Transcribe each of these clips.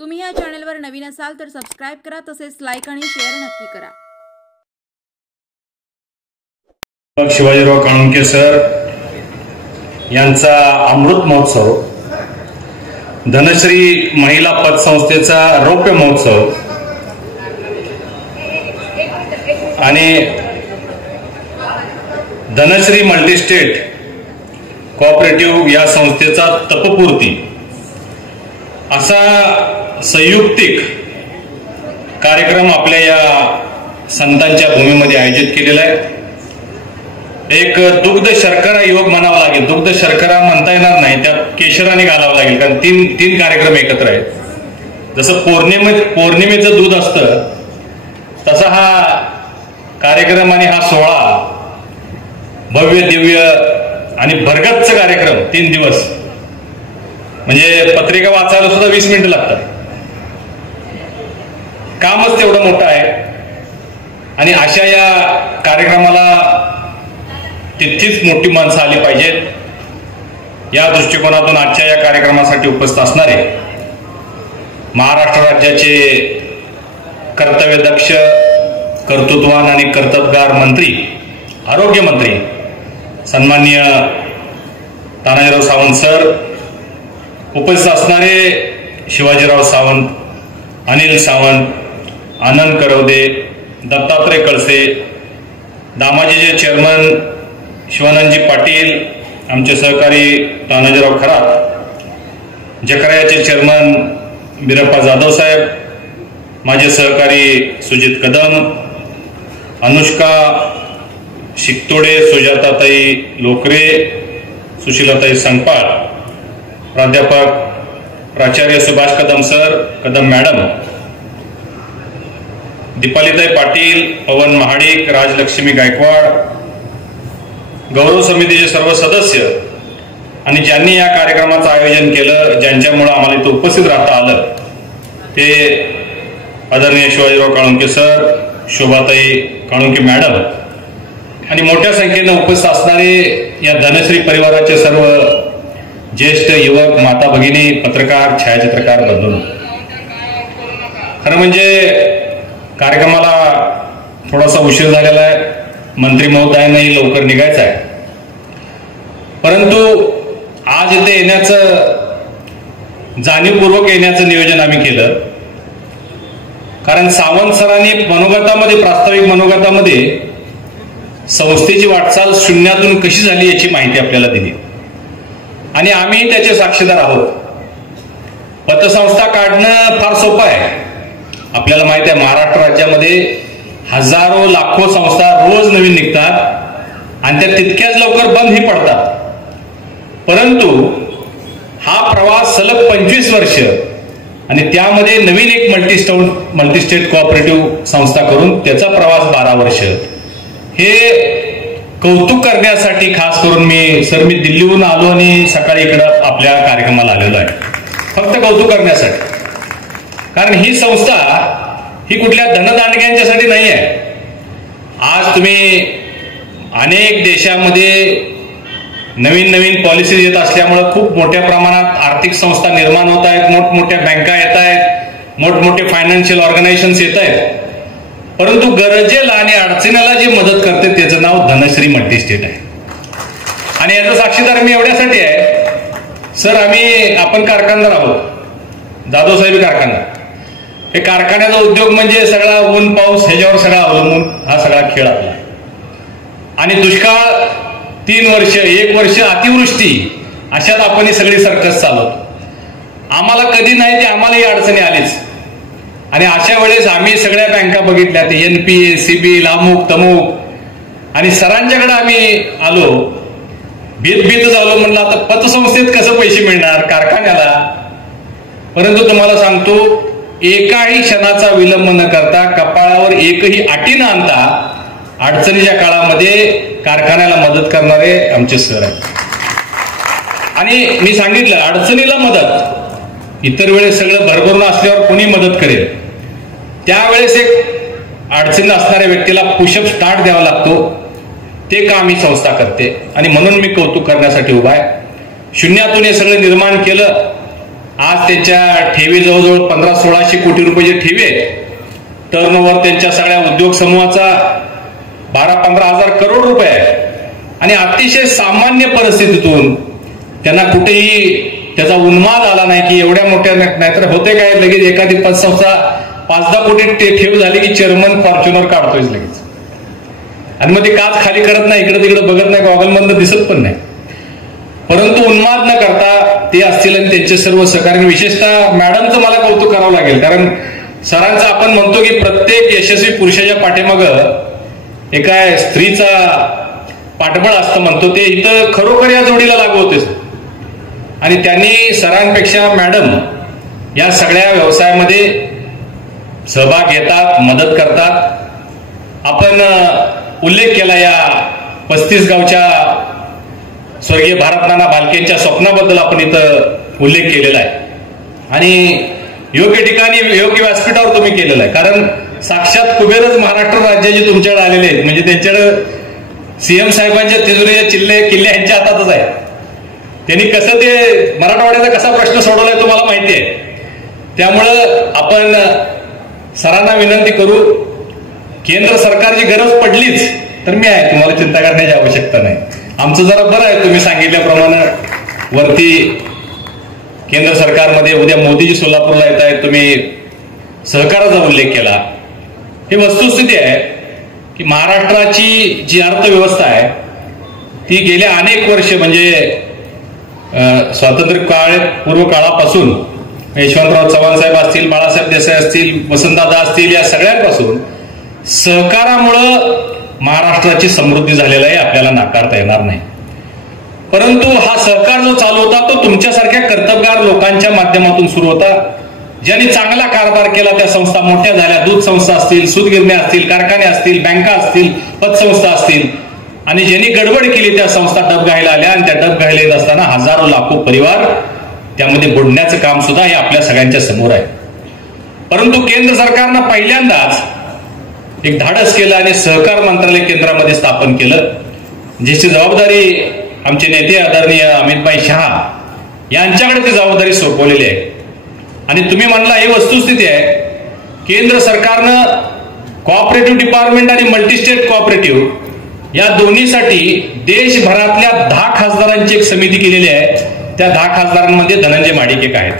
तुम्ही या चॅनलवर नवीन असाल तर सबस्क्राइब करा, तसेच लाईक आणि शेअर नक्की करा। शिवाजीराव काळुंके सर यांचा अमृत महोत्सव, धनश्री महिला पतसंस्थेचा रौप्य महोत्सव आणि धनश्री मल्टीस्टेट कोऑपरेटिव्ह या संस्थेचा तपपूर्ती असा संयुक्तिक कार्यक्रम आपल्या या संतांच्या भूमीमध्ये आयोजित केलेला आहे। एक दुग्ध शर्करा योग म्हणावा लागेल, दुग्ध शर्करा म्हणता येणार नाही, त्यात केशराने घालावं लागेल, कारण तीन कार्यक्रम एकत्र आहेत। जसं पौर्णिमेचं दूध असतं तसा हा कार्यक्रम आणि हा सोहळा भव्य दिव्य आणि भरगच्च कार्यक्रम 3 दिवस, म्हणजे पत्रिका वाचायला सुद्धा 20 मिनिटं लागतात। कामच तेवढं मोठं आहे आणि अशा या कार्यक्रमाला तितकीच मोठी माणसं आली पाहिजेत। या दृष्टिकोनातून आजच्या या कार्यक्रमासाठी उपस्थित असणारे महाराष्ट्र राज्याचे कर्तव्यदक्ष, कर्तृत्ववान आणि कर्तबगार मंत्री, आरोग्य मंत्री सन्माननीय तानाजीराव सावंत सर, उपस्थित असणारे शिवाजीराव सावंत, अनिल सावंत, आनंद करवदे, दत्तात्रय कळसे, दामाजीचे चेअरमन शिवानंदजी पाटील, आमचे सहकारी तानाजीराव खरात, जकरायाचे चेअरमन बिरप्पा जाधव साहेब, माझे सहकारी सुजित कदम, अनुष्का शिकतोडे, सुजाताताई लोकरे, सुशीलाताई संगपाळ, प्राध्यापक प्राचार्य सुभाष कदम सर, कदम मॅडम, दीपालीताई पाटील, पवन महाडिक, राजलक्ष्मी गायकवाड, गौरव समितीचे सर्व सदस्य आणि ज्यांनी या कार्यक्रमाचं आयोजन केलं, ज्यांच्यामुळे आम्हाला इथं उपस्थित राहता आलं, ते आदरणीय शिवाजीराव काळुंके सर, शोभाताई काळुंके मॅडम आणि मोठ्या संख्येनं उपस्थित असणारे या धनश्री परिवाराचे सर्व ज्येष्ठ युवक, माता भगिनी, पत्रकार, छायाचित्रकार बंधू। खरं म्हणजे कार्यक्रमाला थोडासा उशीर झालेला आहे, मंत्री महोदयांनाही लवकर निघायचं आहे, परंतु आज इथे येण्याचं, जाणीवपूर्वक येण्याचं नियोजन आम्ही केलं, कारण सावंत सरांनी मनोगतामध्ये, प्रास्ताविक मनोगतामध्ये संस्थेची वाटचाल शून्यातून कशी झाली याची माहिती आपल्याला दिली आणि आम्ही त्याचे साक्षीदार आहोत। पतसंस्था काढणं फार सोपं आहे, आपल्याला माहिती आहे महाराष्ट्र राज्यामध्ये हजारो लाखो संस्था रोज नवीन निघतात आणि त्या तितक्याच लवकर बंदही पडतात, परंतु हा प्रवास सलग 25 वर्ष आणि त्यामध्ये नवीन एक मल्टीस्टेट कोऑपरेटिव्ह संस्था करून त्याचा प्रवास 12 वर्ष, हे कौतुक करण्यासाठी खास करून मी दिल्लीहून आलो आणि सकाळी इकडं आपल्या कार्यक्रमाला आलेलो आहे, फक्त कौतुक करण्यासाठी। कारण ही संस्था ही कुठल्या धनदांडग्यांच्यासाठी नाही आहे। आज तुम्ही अनेक देशामध्ये नवीन पॉलिसीज येत असल्यामुळे खूप मोठ्या प्रमाणात आर्थिक संस्था निर्माण होत आहेत, मोठमोठ्या बँका येत आहेत, मोठमोठे फायनान्शियल ऑर्गनायझेशन्स येत आहेत, परंतु गरजेला आणि अडचणीला जी मदत करते त्याचं नाव धनश्री मल्टीस्टेट आहे। आणि याचा साक्षीदार मी एवढ्यासाठी आहे सर, आपण कारखानदार आहोत, जाधव साहेब कारखाना, हे कारखान्याचा उद्योग म्हणजे सगळा ऊन पाऊस ह्याच्यावर सगळा अवलंबून हा सगळा खेळ आपला, आणि दुष्काळ 3 वर्ष, 1 वर्ष अतिवृष्टी, अशात आपण ही सगळी सर्कस चालवतो। आम्हाला कधी नाही ते आम्हालाही अडचणी आलीच, आणि अशा वेळेस आम्ही सगळ्या बँका बघितल्या, ते NPA, सिबिल, अमुक तमुक, आणि सरांच्याकडे आम्ही आलो, भीत झालो, म्हणलं आता पतसंस्थेत कसं पैसे मिळणार कारखान्याला, परंतु तुम्हाला सांगतो एकाही क्षणाचा विलंब न करता, कपाळावर एकही अटी न आणता अडचणीच्या काळामध्ये कारखान्याला मदत करणारे आमचे सर आहेत। आणि मी सांगितलं अडचणीला मदत, इतर वेळेस सगळं भरभरून असल्यावर कोणी मदत करेल, त्यावेळेस एक अडचणीत असणाऱ्या व्यक्तीला पुशअप स्टार्ट द्यावा लागतो, ते काम ही संस्था करते आणि म्हणून मी कौतुक करण्यासाठी उभा आहे। शून्यातून हे सगळं निर्माण केलं आज त्यांच्या ठेवी जवळजवळ 1500-1600 कोटी रुपयाची ठेवी आहे. टर्नओव्हर त्यांच्या सगळ्या उद्योग समूहाचा 12-15 हजार करोड रुपये आहे. आणि अतिशय सामान्य परिस्थितीतून त्यांना कुठेही त्याचा उन्माद आला नाही की एवढ्या मोठ्या, नाहीतर होते काय लगेच एखादी पतसंस्था 5-10 कोटी ठेव झाली की चेअरमन फॉर्च्युनर काढतोय लगेच, आणि मग ते काच खाली करत नाही, इकडे तिकडे बघत नाही, गॉगलमधनं दिसत पण नाही. परंतु उन्माद न करता ते असतील आणि त्यांचे सर्व सहकारी, विशेषतः मॅडमचं मला कौतुक करावं लागेल. कारण सरांचं आपण म्हणतो की प्रत्येक यशस्वी पुरुषाच्या पाठीमागं एका स्त्रीचा पाठबळ असतं म्हणतो, ते इथं खरोखर या जोडीला लागू होते. आणि त्यांनी सरांपेक्षा मॅडम या सगळ्या व्यवसायामध्ये सहभाग घेतात, मदत करतात. आपण उल्लेख केला या 35 गावच्या स्वर्गीय भारतनाना भालकेंच्या स्वप्नाबद्दल आपण इथं उल्लेख केलेला आहे. आणि योग्य ठिकाणी योग्य व्यासपीठावर तुम्ही केलेला आहे. कारण साक्षात कुबेरच महाराष्ट्र राज्याचे तुमच्याकडे आलेले आहेत. म्हणजे त्यांच्याकडे सीएम साहेबांच्या तिजोरीचे किल्ले यांच्या हातातच आहे. त्यांनी कसं ते मराठवाड्याचा कसा प्रश्न सोडवलाय तुम्हाला माहिती आहे. त्यामुळं आपण सरांना विनंती करू, केंद्र सरकारची गरज पडलीच तर मी आहे, तुम्हाला चिंता करण्याची आवश्यकता नाही. आमचं जरा बरं आहे, तुम्ही सांगितल्याप्रमाणे वरती केंद्र सरकारमध्ये उद्या मोदीजी सोलापूरला येत आहेत, तुम्ही सहकाराचा उल्लेख केला. ही वस्तुस्थिती आहे की महाराष्ट्राची जी अर्थव्यवस्था आहे ती गेल्या अनेक वर्ष, म्हणजे स्वातंत्र्य पूर्व काळापासून यशवंतराव चव्हाण साहेब असतील, बाळासाहेब देसाई असतील, वसंतदादा असतील, या सगळ्यांपासून सहकारामुळं महाराष्ट्राची समृद्धी झालेला आहे, आपल्याला नाकारता येणार नाही. परंतु हा सहकार जो चालू होता तो तुमच्यासारख्या कर्तबगार लोकांच्या माध्यमातून सुरू होता. ज्यांनी चांगला कारभार केला त्या संस्था मोठ्या झाल्या. दूध संस्था असतील, सूतगिरण्या असतील, कारखाने असतील, बँका असतील, पतसंस्था असतील. आणि ज्यांनी गडबड केली त्या संस्था डबघाईला आल्या, आणि त्या डबघाईला येत असताना हजारो लाखो परिवार त्यामध्ये बुडण्याचं काम सुद्धा हे आपल्या सगळ्यांच्या समोर आहे. परंतु केंद्र सरकारनं पहिल्यांदाच एक धाडस केलं आणि सहकार मंत्रालय केंद्रामध्ये स्थापन केलं, ज्याची जबाबदारी आमचे नेते आदरणीय अमितभाई शहा यांच्याकडे ती जबाबदारी सोपवलेली आहे. आणि तुम्ही म्हणला ही वस्तुस्थिती आहे, केंद्र सरकारनं कोऑपरेटिव्ह डिपार्टमेंट आणि मल्टीस्टेट कोऑपरेटिव्ह या दोन्हीसाठी देशभरातल्या 10 खासदारांची एक समिती केलेली आहे. त्या 10 खासदारांमध्ये धनंजय महाडिक एक आहेत.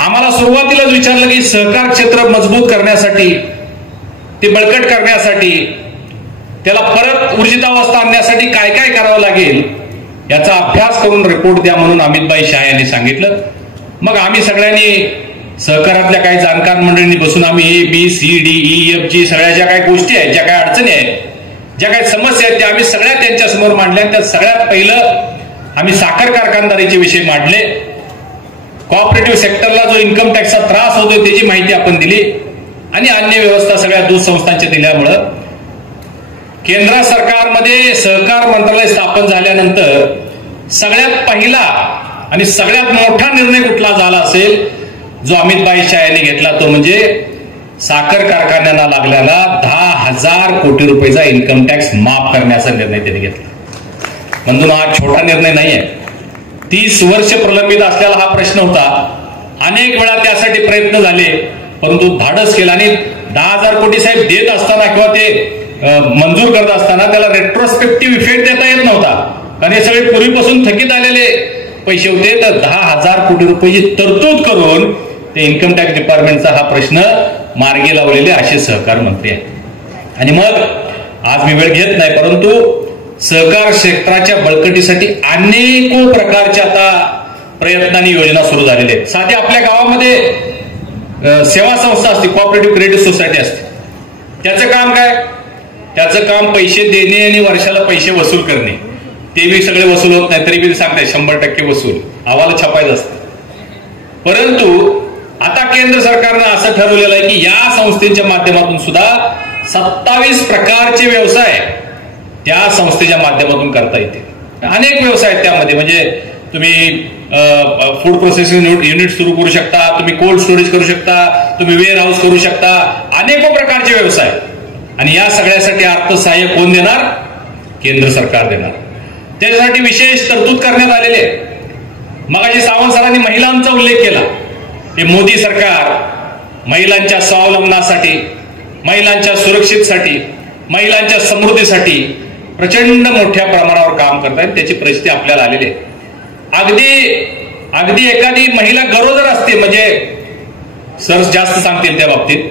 आम्हाला सुरुवातीलाच विचारलं की सहकार क्षेत्र मजबूत करण्यासाठी, ते बळकट करण्यासाठी, त्याला परत ऊर्जितावस्था आणण्यासाठी काय काय करावं लागेल याचा अभ्यास करून रिपोर्ट द्या म्हणून अमितभाई शहा यांनी सांगितलं. मग आम्ही सगळ्यांनी सहकारातल्या काही जाणकार मंडळींनी बसून आम्ही ABCDEFG सगळ्या ज्या काही गोष्टी आहेत, ज्या काही अडचणी आहेत, ज्या काही समस्या आहेत, त्या आम्ही सगळ्या त्यांच्या समोर मांडल्या. त्यात सगळ्यात पहिलं आम्ही साखर कारखानदारीचे विषय मांडले. कोऑपरेटिव्ह सेक्टरला जो इन्कम टॅक्सचा त्रास होतो त्याची माहिती आपण दिली, आणि अन्य व्यवस्था सगळ्या दूध संस्थांच्या दिल्यामुळं केंद्र सरकारमध्ये सहकार मंत्रालय स्थापन झाल्यानंतर सगळ्यात पहिला आणि सगळ्यात मोठा निर्णय कुठला झाला असेल जो अमितभाई शहा यांनी घेतला, तो म्हणजे साखर कारखान्यांना लागलेला 10,000 कोटी रुपयाचा इन्कम टॅक्स माफ करण्याचा निर्णय त्यांनी घेतला. म्हणून हा छोटा निर्णय नाही आहे. 30 वर्ष प्रलंबित असलेला हा प्रश्न होता. अनेक वेळा त्यासाठी प्रयत्न झाले, परंतु धाडस केला. आणि 10,000 कोटी साहेब देत असताना किंवा ते मंजूर करत असताना त्याला रेट्रोस्पेक्टिव्ह इफेक्ट देता येत नव्हता, कारण हे सगळे पूर्वीपासून थकीत आलेले पैसे होते. तर 10,000 कोटी रुपयाची तरतूद करून ते इन्कम टॅक्स डिपार्टमेंटचा हा प्रश्न मार्गी लावलेले असे सहकार मंत्री आहेत. आणि मग आज मी वेळ घेत नाही, परंतु सहकार क्षेत्राच्या बळकटीसाठी अनेको प्रकारच्या आता प्रयत्नांनी योजना सुरू झालेल्या आहेत. साध्या आपल्या गावामध्ये सेवा संस्था असते, कोऑपरेटिव्ह क्रेडिट सोसायटी असते. त्याचं काम काय? त्याचं काम पैसे देणे आणि वर्षाला पैसे वसूल करणे. ते बी सगळे वसूल होत नाही, तरी बी सांगताय 100% वसूल, अहवाल छापायचं असतं. परंतु आता केंद्र सरकारनं असं ठरवलेलं आहे की या संस्थेच्या माध्यमातून सुद्धा 27 प्रकारचे व्यवसाय त्या संस्थेच्या माध्यमातून करता येतील. अनेक व्यवसाय आहेत त्यामध्ये, म्हणजे तुम्ही फूड प्रोसेसिंग युनिट सुरू करू शकता, तुम्ही कोल्ड स्टोरेज करू शकता, तुम्ही वेअर हाऊस करू शकता, अनेको प्रकारचे व्यवसाय. आणि या सगळ्यासाठी अर्थसहाय्य कोण देणार? केंद्र सरकार देणार. त्याच्यासाठी विशेष तरतूद करण्यात आलेली आहे. मगाशी सावंत सरांनी महिलांचा उल्लेख केला. हे मोदी सरकार महिलांच्या स्वावलंबनासाठी, महिलांच्या सुरक्षेसाठी, महिलांच्या समृद्धीसाठी प्रचंड मोठ्या प्रमाणावर काम करत आहेत. त्याची परिस्थिती आपल्याला आलेली आहे. अगदी एखादी महिला गरोदर असते, म्हणजे सर जास्त सांगतील त्या बाबतीत,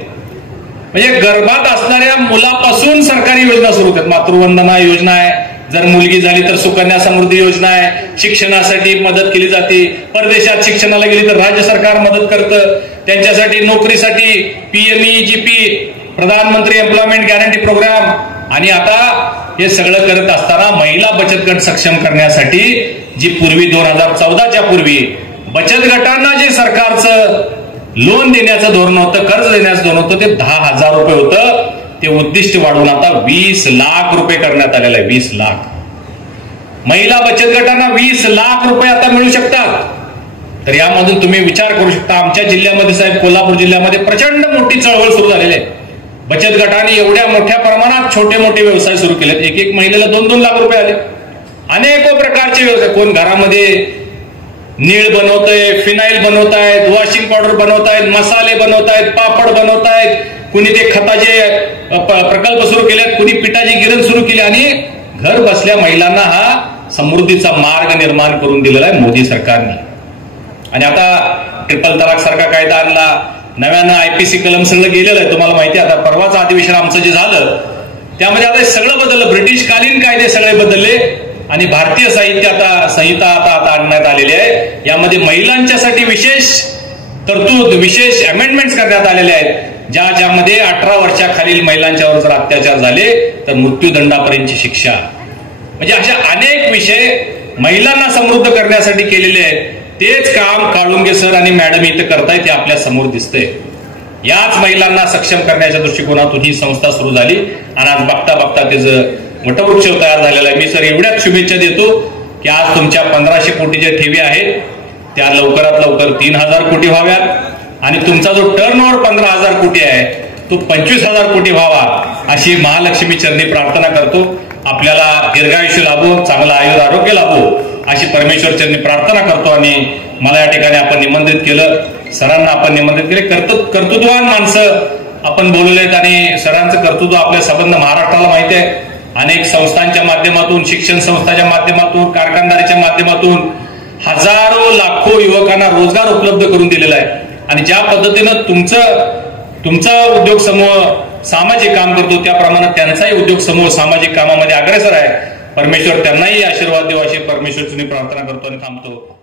म्हणजे गर्भात असणाऱ्या मुलापासून सरकारी योजना सुरू होतात. मातृवंदना योजना आहे, जर मुलगी झाली तर सुकन्या समृद्धी योजना आहे, शिक्षणासाठी मदत केली जाते. परदेशात शिक्षणाला गेली तर राज्य सरकार मदत करतं. त्यांच्यासाठी नोकरीसाठी PMEGP, प्रधानमंत्री एम्प्लॉयमेंट गॅरंटी प्रोग्राम. आणि आता हे सगळं करत असताना महिला बचत गट सक्षम करण्यासाठी जी पूर्वी 2014च्या पूर्वी बचत गटांना जे सरकारचं लोन देण्याचं धोरण होतं, कर्ज देण्याचं धोरण होतं, ते 10,000 रुपये होतं. ते उद्दिष्ट वाढवून आता 20 लाख रुपये करण्यात आलेलं आहे. 20 लाख महिला बचत गटांना 20 लाख रुपये आता मिळू शकतात. तर यामधून तुम्ही विचार करू शकता, आमच्या जिल्ह्यामध्ये साहेब, कोल्हापूर जिल्ह्यामध्ये प्रचंड मोठी चळवळ सुरू झालेली आहे. बचत गटाने एवढ्या मोठ्या प्रमाणात छोटे मोठे व्यवसाय सुरू केलेत. एक महिलेला 2-2 लाख रुपये आले. अनेको प्रकारचे व्यवसाय, कोण घरामध्ये नीळ बनवतंय, फिनाईल बनवतायत, वॉशिंग पावडर बनवतायत, मसाले बनवतायत, पापड बनवतायत, कुणी ते खताचे प्रकल्प सुरू केलेत, कुणी पिठाची गिरण सुरू केली. आणि घर बसल्या महिलांना हा समृद्धीचा मार्ग निर्माण करून दिलेला आहे मोदी सरकारने. आणि आता ट्रिपल तलाक सारखा कायदा आणला, नव्यानं IPC कलम सगळं गेलेलं आहे. तुम्हाला माहिती आहे, आता परवाच अधिवेशन आमचं जे झालं त्यामध्ये आता सगळं बदललं. ब्रिटिशकालीन कायदे सगळे बदलले आणि भारतीय संहिता आता आणण्यात आलेली आहे. यामध्ये महिलांच्यासाठी विशेष तरतूद, विशेष अमेंडमेंट्स करण्यात आलेले आहेत, ज्यामध्ये 18 वर्षाखालील महिलांच्यावर जर अत्याचार झाले तर मृत्यूदंडापर्यंतची शिक्षा. म्हणजे अशा अनेक विषय महिलांना समृद्ध करण्यासाठी केलेले आहेत. तेच काम काळुंगे सर आणि मॅडम इथं करतायत, ते आपल्या समोर दिसतंय. याच महिलांना सक्षम करण्याच्या दृष्टिकोनातून ही संस्था सुरू झाली आणि आज बघता बघता त्याचं वटवृक्ष तयार झालेला आहे. मी सर एवढ्याच शुभेच्छा देतो की आज तुमच्या 1500 कोटीच्या ठेवी आहेत त्या लवकरात लवकर 3000 कोटी व्हाव्यात आणि तुमचा जो टर्नओव्हर 15,000 कोटी आहे तो 25,000 कोटी व्हावा, अशी महालक्ष्मी चरणी प्रार्थना करतो. आपल्याला दीर्घायुष्य लाभो, चांगलं आरोग्य लाभो, अशी परमेश्वर चरणी प्रार्थना करतो. आणि मला या ठिकाणी आपण निमंत्रित केलं, सरांना आपण निमंत्रित केले. कर्तृत्ववान माणसं आपण बोलवलेत आणि सरांचं कर्तृत्व आपल्या संबंध महाराष्ट्राला माहिती आहे. अनेक संस्थांच्या माध्यमातून, शिक्षण संस्थांच्या माध्यमातून, कारखानदारीच्या माध्यमातून हजारो लाखो युवकांना रोजगार उपलब्ध करून दिलेला आहे. आणि ज्या पद्धतीनं तुमचा उद्योग समूह सामाजिक काम करतो त्याप्रमाणे त्यांचाही उद्योग समूह सामाजिक कामामध्ये अग्रेसर आहे. परमेश्वर त्यांनाही आशीर्वाद देव, अशी परमेश्वरची प्रार्थना करतो आणि थांबतो.